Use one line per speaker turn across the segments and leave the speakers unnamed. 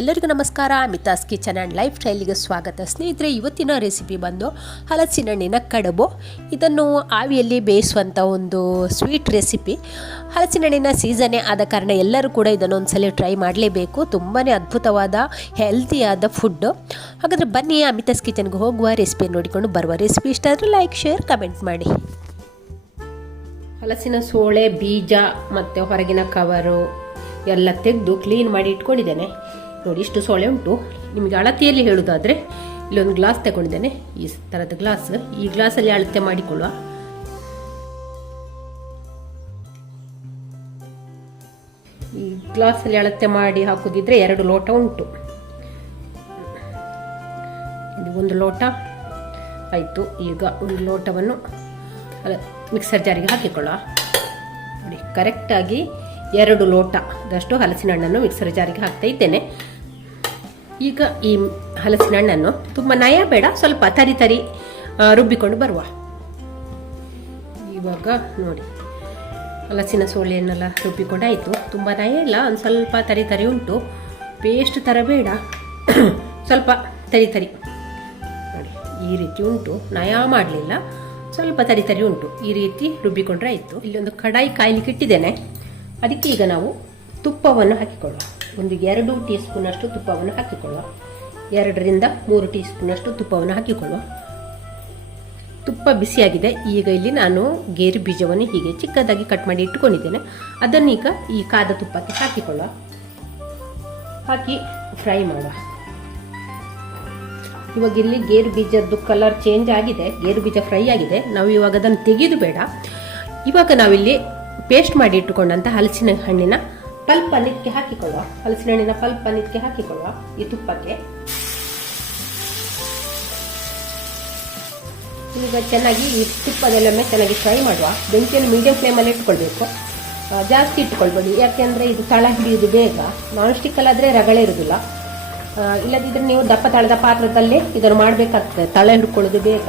ಎಲ್ಲರಿಗೂ ನಮಸ್ಕಾರ. Mitha's kitchen and life ಸ್ಟೈಲಿಗೆ ಸ್ವಾಗತ. ಸ್ನೇಹಿತರೆ, ಇವತ್ತಿನ ರೆಸಿಪಿ ಬಂದು ಹಲಸಿನ ಹಣ್ಣಿನ ಕಡುಬು. ಇದನ್ನು ಆವಿಯಲ್ಲಿ ಬೇಯಿಸುವಂಥ ಒಂದು ಸ್ವೀಟ್ ರೆಸಿಪಿ. ಹಲಸಿನ ಹಣ್ಣಿನ ಸೀಸನ್ನೇ ಆದ ಕಾರಣ ಎಲ್ಲರೂ ಕೂಡ ಇದನ್ನು ಒಂದ್ಸಲ ಟ್ರೈ ಮಾಡಲೇಬೇಕು. ತುಂಬಾ ಅದ್ಭುತವಾದ ಹೆಲ್ತಿಯಾದ ಫುಡ್ಡು ಹಾಗಾದರೆ ಬನ್ನಿ ಅಮಿತಾಸ್ ಕಿಚನ್ಗೆ ಹೋಗುವ ರೆಸಿಪಿ ನೋಡಿಕೊಂಡು ಬರುವ ರೆಸಿಪಿ ಇಷ್ಟ ಆದರೆ ಲೈಕ್ ಶೇರ್ ಕಮೆಂಟ್ ಮಾಡಿ. ಹಲಸಿನ ಸೋಳೆ, ಬೀಜ ಮತ್ತು ಹೊರಗಿನ ಕವರು ಎಲ್ಲ ತೆಗೆದು ಕ್ಲೀನ್ ಮಾಡಿ ಇಟ್ಕೊಂಡಿದ್ದೇನೆ. ನೋಡಿ, ಇಷ್ಟು ಸೊಳ್ಳೆ ಉಂಟು. ನಿಮಗೆ ಅಳತೆಯಲ್ಲಿ ಹೇಳೋದಾದರೆ, ಇಲ್ಲೊಂದು ಗ್ಲಾಸ್ ತಗೊಂಡಿದ್ದೇನೆ. ಈ ಥರದ ಗ್ಲಾಸ್ ಈ ಗ್ಲಾಸಲ್ಲಿ ಅಳತೆ ಮಾಡಿಕೊಳ್ಳುವ. ಈ ಗ್ಲಾಸಲ್ಲಿ ಅಳತೆ ಮಾಡಿ ಹಾಕೋದಿದ್ರೆ ಎರಡು ಲೋಟ ಉಂಟು. ಇದು ಒಂದು ಲೋಟ. ಆಯಿತು, ಈಗ ಒಂದು ಲೋಟವನ್ನು ಮಿಕ್ಸರ್ ಜಾರಿಗೆ ಹಾಕಿಕೊಳ್ಳುವ. ನೋಡಿ ಕರೆಕ್ಟಾಗಿ ಎರಡು ಲೋಟದಷ್ಟು ಹಲಸಿನ ಹಣ್ಣನ್ನು ಮಿಕ್ಸರ್ ಜಾರಿಗೆ ಹಾಕ್ತಾ ಇದ್ದೇನೆ. ಈಗ ಈ ಹಲಸಿನ ಹಣ್ಣನ್ನು ತುಂಬ ನಯ ಬೇಡ, ಸ್ವಲ್ಪ ತರಿ ತರಿ ರುಬ್ಬಿಕೊಂಡು ಬರುವ. ಇವಾಗ ನೋಡಿ, ಹಲಸಿನ ಸೋಳೆಯನ್ನೆಲ್ಲ ರುಬ್ಬಿಕೊಂಡಾಯಿತು. ತುಂಬ ನಯ ಇಲ್ಲ, ಒಂದು ಸ್ವಲ್ಪ ತರಿ ತರಿ ಉಂಟು. ಪೇಸ್ಟ್ ಥರ ಬೇಡ. ಸ್ವಲ್ಪ ತರಿ ತರಿ. ನೋಡಿ, ಈ ರೀತಿ ಉಂಟು. ನಯ ಮಾಡಲಿಲ್ಲ, ಸ್ವಲ್ಪ ತರಿ ತರಿ ಉಂಟು. ಈ ರೀತಿ ರುಬ್ಬಿಕೊಂಡ್ರೆ ಆಯಿತು. ಇಲ್ಲೊಂದು ಕಡಾಯಿ ಕಾಯ್ಲಿಕ್ಕೆ ಇಟ್ಟಿದ್ದೇನೆ. ಅದಕ್ಕೆ ಈಗ ನಾವು ತುಪ್ಪವನ್ನು ಹಾಕಿಕೊಳ್ಳುವ ಒಂದು ಎರಡು ಟೀ ಸ್ಪೂನಷ್ಟು ತುಪ್ಪವನ್ನು ಹಾಕಿಕೊಳ್ಳುವ. ಎರಡರಿಂದ ಮೂರು ಟೀ ಸ್ಪೂನಷ್ಟು ತುಪ್ಪವನ್ನು ಹಾಕಿಕೊಳ್ಳುವ. ತುಪ್ಪ ಬಿಸಿಯಾಗಿದೆ. ಈಗ ಇಲ್ಲಿ ನಾನು ಗೇರು ಬೀಜವನ್ನು ಹೀಗೆ ಚಿಕ್ಕದಾಗಿ ಕಟ್ ಮಾಡಿ ಇಟ್ಟುಕೊಂಡಿದ್ದೇನೆ. ಅದನ್ನೀಗ ಈ ಕಾದ ತುಪ್ಪಕ್ಕೆ ಹಾಕಿಕೊಳ್ಳುವ. ಹಾಕಿ ಫ್ರೈ ಮಾಡುವ. ಇವಾಗ ಇಲ್ಲಿ ಗೇರು ಬೀಜದ್ದು ಕಲರ್ ಚೇಂಜ್ ಆಗಿದೆ. ಗೇರು ಬೀಜ ಫ್ರೈ ಆಗಿದೆ. ನಾವು ಇವಾಗ ಅದನ್ನು ತೆಗೆದು ಬೇಡ. ಇವಾಗ ನಾವಿಲ್ಲಿ ಪೇಸ್ಟ್ ಮಾಡಿ ಇಟ್ಟುಕೊಂಡಂತ ಹಲಸಿನ ಹಣ್ಣಿನ ಪಲ್ಪ್ ಅನ್ನಕ್ಕೆ ಹಾಕಿಕೊಳ್ಳುವ. ಹಲಸಿನ ಹಣ್ಣಿನ ಪಲ್ಪ ಅನ್ನಕ್ಕೆ ಹಾಕಿಕೊಳ್ಳುವ ಈ ತುಪ್ಪಕ್ಕೆ. ಈಗ ಚೆನ್ನಾಗಿ ಈ ತುಪ್ಪದಲ್ಲೊಮ್ಮೆ ಚೆನ್ನಾಗಿ ಫ್ರೈ ಮಾಡುವ. ಬೆಂಕಿಯಲ್ಲಿ ಮೀಡಿಯಂ ಫ್ಲೇಮಲ್ಲಿ ಇಟ್ಕೊಳ್ಬೇಕು ಜಾಸ್ತಿ ಇಟ್ಕೊಳ್ಬೇಡಿ ಯಾಕೆಂದರೆ ಇದು ತಳ ಹಿಡಿಯೋದು ಬೇಗ. ನಾನ್ ಸ್ಟಿಕ್ಕಲ್ಲಾದರೆ ರಗಳೆ ಇರೋದಿಲ್ಲ ಇಲ್ಲದಿದ್ದರೆ ನೀವು ದಪ್ಪ ತಳದ ಪಾತ್ರದಲ್ಲೇ ಇದನ್ನು ಮಾಡಬೇಕಾಗ್ತದೆ. ತಳ ಹಿಡ್ಕೊಳ್ಳೋದು ಬೇಗ.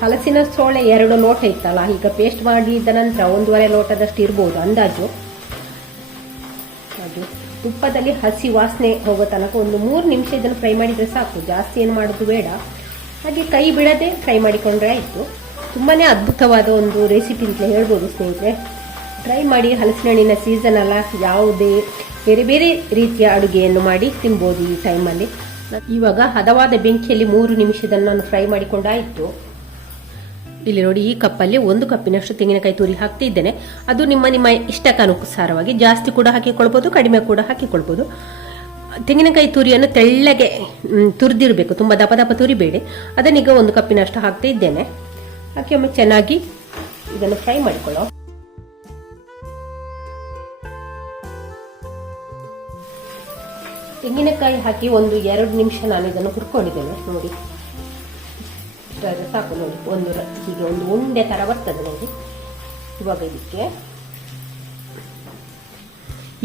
ಹಲಸಿನ ಸೋಳೆ ಎರಡು ಲೋಟ ಇತ್ತಲ್ಲ, ಈಗ ಪೇಸ್ಟ್ ಮಾಡಿದ ನಂತರ ಒಂದೂವರೆ ಲೋಟದಷ್ಟು ಇರ್ಬೋದು ಅಂದಾಜು. ಅದು ತುಪ್ಪದಲ್ಲಿ ಹಸಿ ವಾಸನೆ ಹೋಗೋ ತನಕ ಒಂದು ಮೂರು ನಿಮಿಷ ಇದನ್ನು ಫ್ರೈ ಮಾಡಿದರೆ ಸಾಕು. ಜಾಸ್ತಿ ಏನು ಮಾಡೋದು ಬೇಡ. ಹಾಗೆ ಕೈ ಬಿಡದೆ ಫ್ರೈ ಮಾಡಿಕೊಂಡ್ರೆ ಆಯಿತು. ತುಂಬಾ ಅದ್ಭುತವಾದ ಒಂದು ರೆಸಿಪಿ ಅಂತ ಹೇಳ್ಬೋದು ಸ್ನೇಹಿತರೆ. ಟ್ರೈ ಮಾಡಿ ಹಲಸಿನ ಹಣ್ಣಿನ ಸೀಸನ್ ಅಲ್ಲ, ಯಾವುದೇ ಬೇರೆ ಬೇರೆ ರೀತಿಯ ಅಡುಗೆಯನ್ನು ಮಾಡಿ ತಿನ್ಬೋದು ಈ ಟೈಮಲ್ಲಿ ಇವಾಗ ಹದವಾದ ಬೆಂಕಿಯಲ್ಲಿ ಮೂರು ನಿಮಿಷದನ್ನು ನಾನು ಫ್ರೈ ಮಾಡಿಕೊಂಡಾಯಿತು. ಇಲ್ಲಿ ನೋಡಿ, ಈ ಕಪ್ಪಲ್ಲಿ ಒಂದು ಕಪ್ಪಿನಷ್ಟು ತೆಂಗಿನಕಾಯಿ ತುರಿ ಹಾಕ್ತಾ ಇದ್ದೇನೆ. ಅದು ನಿಮ್ಮ ನಿಮ್ಮ ಇಷ್ಟಕ್ಕನುಸಾರವಾಗಿ ಜಾಸ್ತಿ ಕೂಡ ಹಾಕಿಕೊಳ್ಬೋದು, ಕಡಿಮೆ ಕೂಡ ಹಾಕಿಕೊಳ್ಬೋದು. ತೆಂಗಿನಕಾಯಿ ತುರಿಯನ್ನು ತೆಳ್ಳಗೆ ತುರಿದಿರಬೇಕು. ತುಂಬ ದಪ ದಪ ತುರಿಬೇಡಿ. ಅದನ್ನೀಗ ಒಂದು ಕಪ್ಪಿನಷ್ಟು ಹಾಕ್ತಾ ಇದ್ದೇನೆ. ಹಾಕಿ ಒಮ್ಮೆ ಚೆನ್ನಾಗಿ ಇದನ್ನು ಫ್ರೈ ಮಾಡಿಕೊಳ್ಳೋ ತೆಂಗಿನಕಾಯಿ ಹಾಕಿ ಒಂದು ಎರಡು ನಿಮಿಷ ನಾನು ಇದನ್ನು ಹುರ್ಕೊಂಡಿದ್ದೇನೆ. ನೋಡಿ. ಇಷ್ಟಾದ್ರೆ ಸಾಕು ನೋಡಿ. ಒಂದು ಹೀಗೆ ಒಂದು ಉಂಡೆ ಥರ ಬರ್ತದೆ ನೋಡಿ. ಇವಾಗ ಇದಕ್ಕೆ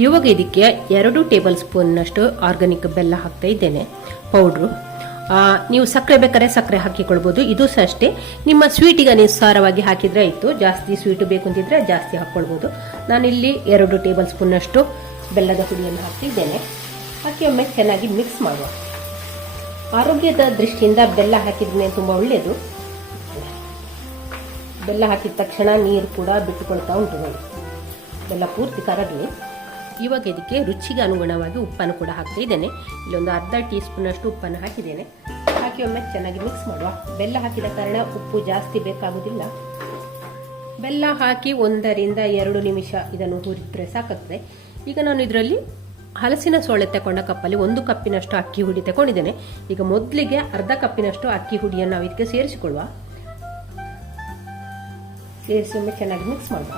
ಇವಾಗ ಇದಕ್ಕೆ ಎರಡು ಟೇಬಲ್ ಸ್ಪೂನ್ನಷ್ಟು ಆರ್ಗಾನಿಕ್ ಬೆಲ್ಲ ಹಾಕ್ತಾ ಇದ್ದೇನೆ. ಪೌಡ್ರು. ನೀವು ಸಕ್ಕರೆ ಬೇಕಾದ್ರೆ ಸಕ್ಕರೆ ಹಾಕಿಕೊಳ್ಬೋದು. ಇದು ಸಹ ಅಷ್ಟೇ. ನಿಮ್ಮ ಸ್ವೀಟಿಗೆ ಅನುಸಾರವಾಗಿ ಹಾಕಿದರೆ ಆಯಿತು. ಜಾಸ್ತಿ ಸ್ವೀಟು ಬೇಕು ಅಂತಿದ್ರೆ ಜಾಸ್ತಿ ಹಾಕ್ಕೊಳ್ಬೋದು. ನಾನಿಲ್ಲಿ ಎರಡು ಟೇಬಲ್ ಸ್ಪೂನ್ನಷ್ಟು ಬೆಲ್ಲದ ಹುಡಿಯನ್ನು ಹಾಕ್ತಿದ್ದೇನೆ. ಹಾಕಿ ಒಮ್ಮೆ ಚೆನ್ನಾಗಿ ಮಿಕ್ಸ್ ಮಾಡುವ. ಆರೋಗ್ಯದ ದೃಷ್ಟಿಯಿಂದ ಬೆಲ್ಲ ಹಾಕಿದ್ರೆ ತುಂಬ ಒಳ್ಳೆಯದು ಬೆಲ್ಲ ಹಾಕಿದ ತಕ್ಷಣ ನೀರು ಕೂಡ ಬಿಟ್ಟುಕೊಳ್ತಾ ಉಂಟು ನೋಡಿ. ಬೆಲ್ಲ ಪೂರ್ತಿ ಕರಗಲಿ. ಇವಾಗ ಇದಕ್ಕೆ ರುಚಿಗೆ ಅನುಗುಣವಾಗಿ ಉಪ್ಪನ್ನು ಕೂಡ ಹಾಕ್ತಾ ಇದ್ದೇನೆ. ಇಲ್ಲೊಂದು ಅರ್ಧ ಟೀ ಸ್ಪೂನಷ್ಟು ಉಪ್ಪನ್ನು ಹಾಕಿದ್ದೇನೆ. ಹಾಕಿ ಒಮ್ಮೆ ಚೆನ್ನಾಗಿ ಮಿಕ್ಸ್ ಮಾಡುವ. ಬೆಲ್ಲ ಹಾಕಿದ ಕಾರಣ ಉಪ್ಪು ಜಾಸ್ತಿ ಬೇಕಾಗುವುದಿಲ್ಲ ಬೆಲ್ಲ ಹಾಕಿ ಒಂದರಿಂದ ಎರಡು ನಿಮಿಷ ಇದನ್ನು ಹುರಿದ್ರೆ ಸಾಕಾಗ್ತದೆ. ಈಗ ನಾನು ಇದರಲ್ಲಿ ಹಲಸಿನ ಸೋಳೆ ತಗೊಂಡ ಕಪ್ಪಲ್ಲಿ ಒಂದು ಕಪ್ಪಿನಷ್ಟು ಅಕ್ಕಿ ಹುಡಿ ತಗೊಂಡಿದ್ದೇನೆ. ಈಗ ಮೊದಲಿಗೆ ಅರ್ಧ ಕಪ್ಪಿನಷ್ಟು ಅಕ್ಕಿ ಹುಡಿಯನ್ನು ನಾವು ಇದಕ್ಕೆ ಸೇರಿಸಿಕೊಳ್ಳುವ. ಸೇರಿಸಿ ಚೆನ್ನಾಗಿ ಮಿಕ್ಸ್ ಮಾಡುವ.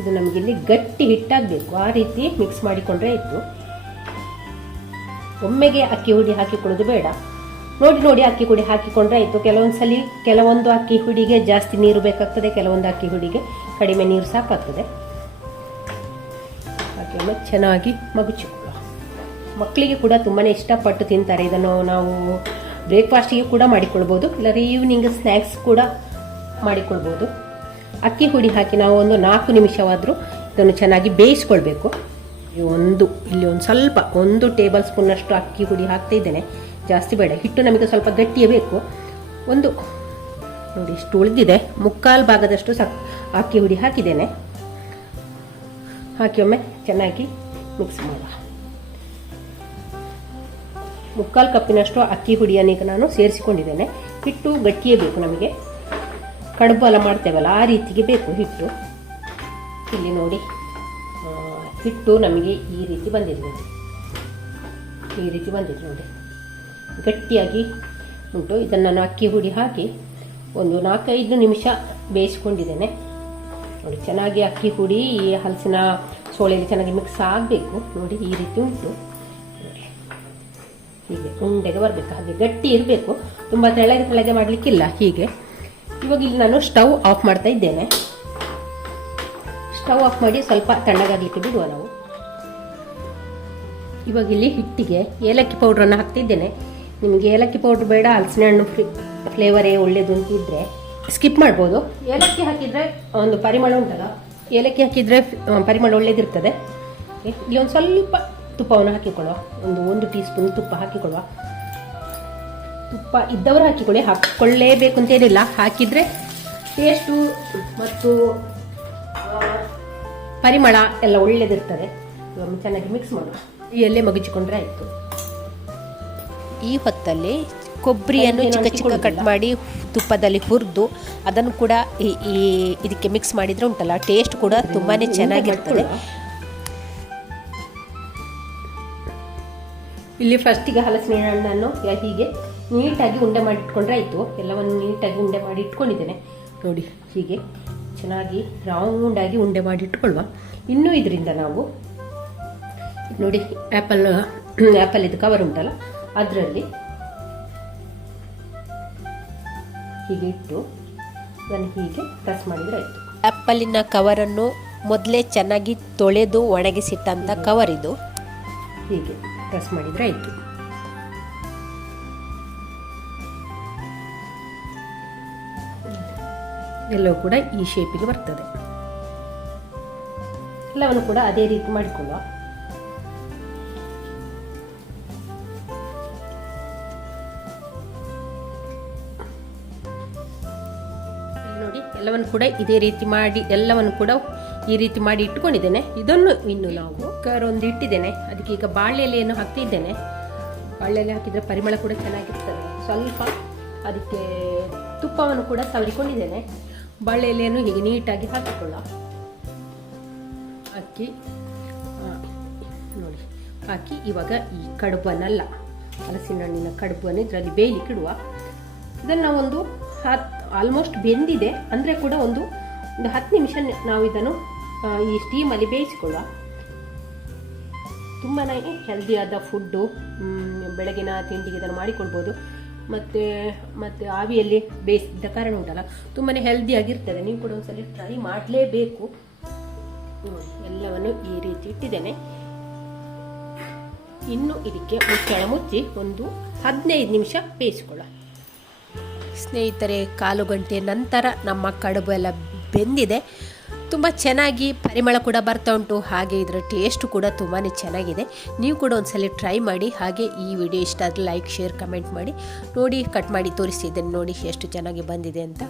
ಇದು ನಮಗೆ ಇಲ್ಲಿ ಗಟ್ಟಿ ಹಿಟ್ಟಾಗಬೇಕು. ಆ ರೀತಿ ಮಿಕ್ಸ್ ಮಾಡಿಕೊಂಡ್ರೆ ಇತ್ತು ಒಮ್ಮೆಗೆ ಅಕ್ಕಿ ಹುಡಿ ಹಾಕಿಕೊಳ್ಳೋದು ಬೇಡ. ನೋಡಿ ನೋಡಿ ಅಕ್ಕಿ ಹುಡಿ ಹಾಕಿಕೊಂಡ್ರೆ ಆಯಿತು. ಕೆಲವೊಂದು ಸಲ ಕೆಲವೊಂದು ಅಕ್ಕಿ ಹುಡಿಗೆ ಜಾಸ್ತಿ ನೀರು ಬೇಕಾಗ್ತದೆ, ಕೆಲವೊಂದು ಅಕ್ಕಿ ಹುಡಿಗೆ ಕಡಿಮೆ ನೀರು ಸಾಕಾಗ್ತದೆ. ಒಮ್ಮೆ ಚೆನ್ನಾಗಿ ಮಗುಚಿಕೊಳ್ಳುವ ಮಕ್ಕಳಿಗೆ ಕೂಡ ತುಂಬಾ ಇಷ್ಟಪಟ್ಟು ತಿಂತಾರೆ. ಇದನ್ನು ನಾವು ಬ್ರೇಕ್ಫಾಸ್ಟಿಗೆ ಕೂಡ ಮಾಡಿಕೊಳ್ಬೋದು. ಇಲ್ಲದ್ರೆ ಈವ್ನಿಂಗ್ ಸ್ನ್ಯಾಕ್ಸ್ ಕೂಡ ಮಾಡಿಕೊಳ್ಬೋದು. ಅಕ್ಕಿ ಹುಡಿ ಹಾಕಿ ನಾವು ಒಂದು ನಾಲ್ಕು ನಿಮಿಷವಾದರೂ ಇದನ್ನು ಚೆನ್ನಾಗಿ ಬೇಯಿಸ್ಕೊಳ್ಬೇಕು. ಒಂದು, ಇಲ್ಲಿ ಒಂದು ಸ್ವಲ್ಪ, ಒಂದು ಟೇಬಲ್ ಸ್ಪೂನಷ್ಟು ಅಕ್ಕಿ ಹುಡಿ ಹಾಕ್ತಾ ಇದ್ದೇನೆ. ಜಾಸ್ತಿ ಬೇಡ. ಹಿಟ್ಟು ನಮಗೆ ಸ್ವಲ್ಪ ಗಟ್ಟಿಯೇ ಬೇಕು. ಒಂದು, ನೋಡಿ ಇಷ್ಟು ಉಳಿದಿದೆ. ಮುಕ್ಕಾಲು ಭಾಗದಷ್ಟು ಸಕ್ ಅಕ್ಕಿ ಹುಡಿ ಹಾಕಿದ್ದೇನೆ. ಹಾಕಿ ಒಮ್ಮೆ ಚೆನ್ನಾಗಿ ಮಿಕ್ಸ್ ಮಾಡುವ ಮುಕ್ಕಾಲು ಕಪ್ಪಿನಷ್ಟು ಅಕ್ಕಿ ಹುಡಿಯನ್ನು ಈಗ ನಾನು ಸೇರಿಸಿಕೊಂಡಿದ್ದೇನೆ. ಹಿಟ್ಟು, ಗಟ್ಟಿಯೇ ಬೇಕು ನಮಗೆ. ಕಡುಬು ಎಲ್ಲ ಮಾಡ್ತೇವಲ್ಲ, ಆ ರೀತಿಗೆ ಬೇಕು ಹಿಟ್ಟು. ಇಲ್ಲಿ ನೋಡಿ ಹಿಟ್ಟು ನಮಗೆ ಈ ರೀತಿ ಬಂದಿದೆ ನೋಡಿ. ಈ ರೀತಿ ಬಂದಿದೆ ನೋಡಿ. ಗಟ್ಟಿಯಾಗಿ ಉಂಟು. ಇದನ್ನು ನಾನು ಅಕ್ಕಿ ಹುಡಿ ಹಾಕಿ ಒಂದು ನಾಲ್ಕೈದು ನಿಮಿಷ ಬೇಯಿಸ್ಕೊಂಡಿದ್ದೇನೆ. ನೋಡಿ, ಚೆನ್ನಾಗಿ ಅಕ್ಕಿ ಹುಡಿ ಈ ಹಲಸಿನ ಸೋಳೆಯಲ್ಲಿ ಚೆನ್ನಾಗಿ ಮಿಕ್ಸ್ ಆಗಬೇಕು. ನೋಡಿ ಈ ರೀತಿ ಉಂಟು. ಹೀಗೆ ಉಂಡೆಗೆ ಬರಬೇಕು. ಹಾಗೆ ಗಟ್ಟಿ ಇರಬೇಕು. ತುಂಬ ತೆಳಗೆ ತೆಳಗೆ ಮಾಡಲಿಕ್ಕಿಲ್ಲ ಹೀಗೆ. ಇವಾಗ ಇಲ್ಲಿ ನಾನು ಸ್ಟವ್ ಆಫ್ ಮಾಡ್ತಾ ಇದ್ದೇನೆ. ಸ್ಟವ್ ಆಫ್ ಮಾಡಿ ಸ್ವಲ್ಪ ತಣ್ಣಗಾಗಲಿಕ್ಕೆ ಬಿಡುವ ನಾವು. ಇವಾಗ ಇಲ್ಲಿ ಹಿಟ್ಟಿಗೆ ಏಲಕ್ಕಿ ಪೌಡ್ರನ್ನು ಹಾಕ್ತಿದ್ದೇನೆ. ನಿಮಗೆ ಏಲಕ್ಕಿ ಪೌಡ್ರ್ ಬೇಡ, ಹಲಸಿನ ಹಣ್ಣು ಫ್ಲೇವರೇ ಒಳ್ಳೇದು ಅಂತಿದ್ರೆ ಸ್ಕಿಪ್ ಮಾಡ್ಬೋದು. ಏಲಕ್ಕಿ ಹಾಕಿದರೆ ಒಂದು ಪರಿಮಳ ಉಂಟಲ್ಲ? ಏಲಕ್ಕಿ ಹಾಕಿದರೆ ಪರಿಮಳ ಒಳ್ಳೇದಿರ್ತದೆ. ಇಲ್ಲಿ ಒಂದು ಸ್ವಲ್ಪ ತುಪ್ಪವನ್ನು ಹಾಕಿಕೊಳ್ಳುವ. ಒಂದು ಒಂದು ಟೀ ಸ್ಪೂನ್ ತುಪ್ಪ ಹಾಕಿಕೊಳ್ಳುವ. ತುಪ್ಪ ಇದ್ದವರು ಹಾಕಿಕೊಳ್ಳಿ. ಹಾಕಿಕೊಳ್ಳೇಬೇಕು ಅಂತೇನಿಲ್ಲ ಹಾಕಿದರೆ ಟೇಸ್ಟು ಮತ್ತು ಪರಿಮಳ ಎಲ್ಲ ಒಳ್ಳೇದಿರ್ತದೆ. ಚೆನ್ನಾಗಿ ಮಿಕ್ಸ್ ಮಾಡುವ. ಎಲ್ಲೇ ಮಗುಚಿಕೊಂಡ್ರೆ ಆಯಿತು.
ಈ ಹೊತ್ತಲ್ಲಿ ಕೊಬ್ಬರಿಯನ್ನು ಚಿಕ್ಕ ಚಿಕ್ಕ ಕಟ್ ಮಾಡಿ ತುಪ್ಪದಲ್ಲಿ ಹುರಿದು ಅದನ್ನು ಕೂಡ ಈ ಈ ಇದಕ್ಕೆ ಮಿಕ್ಸ್ ಮಾಡಿದರೆ ಉಂಟಲ್ಲ? ಟೇಸ್ಟ್ ಕೂಡ ತುಂಬಾ ಚೆನ್ನಾಗಿರ್ತದೆ.
ಇಲ್ಲಿ ಫಸ್ಟಿಗೆ ಹಲಸಿನ ಹಣ್ಣನ್ನು ಹೀಗೆ ನೀಟಾಗಿ ಉಂಡೆ ಮಾಡಿ ಇಟ್ಕೊಂಡ್ರೆ ಆಯಿತು. ಎಲ್ಲವನ್ನು ನೀಟಾಗಿ ಉಂಡೆ ಮಾಡಿ ಇಟ್ಕೊಂಡಿದ್ದೇನೆ. ನೋಡಿ ಹೀಗೆ ಚೆನ್ನಾಗಿ ರೌಂಡಾಗಿ ಉಂಡೆ ಮಾಡಿ ಇಟ್ಕೊಳ್ಳುವ. ಇನ್ನೂ ಇದರಿಂದ ನಾವು ನೋಡಿ ಆ್ಯಪಲ್ ಆ್ಯಪಲ್ ಇದು ಕವರ್ ಉಂಟಲ್ಲ? ಅದರಲ್ಲಿ ಹೀಗೆ ಇಟ್ಟು ಅದನ್ನು ಹೀಗೆ ಪ್ರೆಸ್ ಮಾಡಿದರೆ ಆಯಿತು.
ಆ್ಯಪಲಿನ ಕವರನ್ನು ಮೊದಲೇ ಚೆನ್ನಾಗಿ ತೊಳೆದು ಒಣಗಿಸಿಟ್ಟಂಥ ಕವರ್ ಇದು.
ಹೀಗೆ ಪ್ರೆಸ್ ಮಾಡಿದರೆ ಆಯಿತು. ಎಲ್ಲವೂ ಕೂಡ ಈ ಶೇಪಿಗೆ ಬರ್ತದೆ. ಎಲ್ಲವನ್ನು ಕೂಡ ಅದೇ ರೀತಿ ಮಾಡಿಕೊಳ್ಳುವ. ಎಲ್ಲವನ್ನು ಕೂಡ ಇದೇ ರೀತಿ ಮಾಡಿ, ಎಲ್ಲವನ್ನು ಕೂಡ ಈ ರೀತಿ ಮಾಡಿ ಇಟ್ಕೊಂಡಿದ್ದೇನೆ ಇದನ್ನು ಇನ್ನು ನಾವು ಕುಕ್ಕರ್ ಒಂದು ಇಟ್ಟಿದ್ದೇನೆ. ಅದಕ್ಕೆ ಈಗ ಬಾಳೆ ಎಲೆಯನ್ನು ಹಾಕ್ತಿದ್ದೇನೆ. ಬಾಳೆ ಎಲೆ ಹಾಕಿದರೆ ಪರಿಮಳ ಕೂಡ ಚೆನ್ನಾಗಿರ್ತದೆ. ಸ್ವಲ್ಪ ಅದಕ್ಕೆ ತುಪ್ಪವನ್ನು ಕೂಡ ಸವರಿಕೊಂಡಿದ್ದೇನೆ. ಬಾಳೆ ಎಲೆಯನ್ನು ಹೀಗೆ ನೀಟಾಗಿ ಹಾಕಿಕೊಳ್ಳ ಅಕ್ಕಿ ನೋಡಿ, ಹಾಕಿ. ಇವಾಗ ಈ ಕಡುಬನಲ್ಲ, ಹಲಸಿನ ಹಣ್ಣಿನ ಕಡುಬನ್ನು ಇದರಲ್ಲಿ ಬೇಯಲಿಕ್ಕಿಡುವ. ಇದನ್ನು ಒಂದು ಹತ್ತು ಆಲ್ಮೋಸ್ಟ್ ಬೆಂದಿದೆ. ಅಂದರೆ ಕೂಡ ಒಂದು ಒಂದು ಹತ್ತು ನಿಮಿಷ ನಾವು ಇದನ್ನು ಈ ಸ್ಟೀಮಲ್ಲಿ ಬೇಯಿಸಿಕೊಳ್ಳುವ. ತುಂಬಾ ಹೆಲ್ದಿಯಾದ ಫುಡ್ಡು ಬೆಳಗಿನ ತಿಂಡಿಗೆ ಇದನ್ನು ಮಾಡಿಕೊಳ್ಬೋದು. ಮತ್ತು ಮತ್ತು ಆವಿಯಲ್ಲಿ ಬೇಯಿಸಿದ್ದ ಕಾರಣ ಉಂಟಲ್ಲ ತುಂಬಾ ಹೆಲ್ದಿಯಾಗಿರ್ತದೆ ನೀವು ಕೂಡ ಒಂದ್ಸಲ ಟ್ರೈ ಮಾಡಲೇಬೇಕು. ಎಲ್ಲವನ್ನು ಈ ರೀತಿ ಇಟ್ಟಿದ್ದೇನೆ. ಇನ್ನು ಇದಕ್ಕೆ ಮುಚ್ಚಳ ಮುಚ್ಚಿ ಒಂದು ಹದಿನೈದು ನಿಮಿಷ ಬೇಯಿಸಿಕೊಳ್ಳ
ಸ್ನೇಹಿತರೆ, ಕಾಲು ಗಂಟೆ ನಂತರ ನಮ್ಮ ಕಡುಬು ಎಲ್ಲ ಬೆಂದಿದೆ. ತುಂಬ ಚೆನ್ನಾಗಿ ಪರಿಮಳ ಕೂಡ ಬರ್ತಾ ಉಂಟು. ಹಾಗೆ ಇದರ ಟೇಸ್ಟ್ ಕೂಡ ತುಂಬಾ ಚೆನ್ನಾಗಿದೆ. ನೀವು ಕೂಡ ಒಂದ್ಸಲ ಟ್ರೈ ಮಾಡಿ, ಹಾಗೆ ಈ ವಿಡಿಯೋ ಇಷ್ಟ ಆದರೆ ಲೈಕ್ ಶೇರ್ ಕಮೆಂಟ್ ಮಾಡಿ. ನೋಡಿ ಕಟ್ ಮಾಡಿ ತೋರಿಸಿದ್ದೇನೆ ನೋಡಿ ಎಷ್ಟು ಚೆನ್ನಾಗಿ ಬಂದಿದೆ ಅಂತ.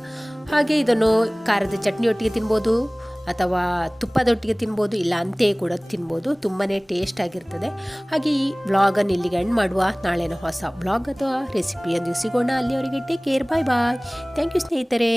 ಹಾಗೆ ಇದನ್ನು ಖಾರದ ಚಟ್ನಿಯೊಟ್ಟಿಗೆ ತಿನ್ಬೋದು. ಅಥವಾ ತುಪ್ಪದೊಟ್ಟಿಗೆ ತಿನ್ಬೋದು, ಇಲ್ಲ ಅಂತೆಯೇ ಕೂಡ ತಿನ್ಬೋದು ತುಂಬಾ ಟೇಸ್ಟ್ ಆಗಿರ್ತದೆ. ಹಾಗೆ ಈ ವ್ಲಾಗನ್ನು ಇಲ್ಲಿಗೆ ಎಂಡ್ ಮಾಡುವ. ನಾಳೆನ ಹೊಸ ಬ್ಲಾಗ್ ಅಥವಾ ರೆಸಿಪಿಯೊಂದಿಗೆ ಸಿಗೋಣ. ಅಲ್ಲಿಯವರೆಗೆ take care bye bye thank you ಸ್ನೇಹಿತರೆ.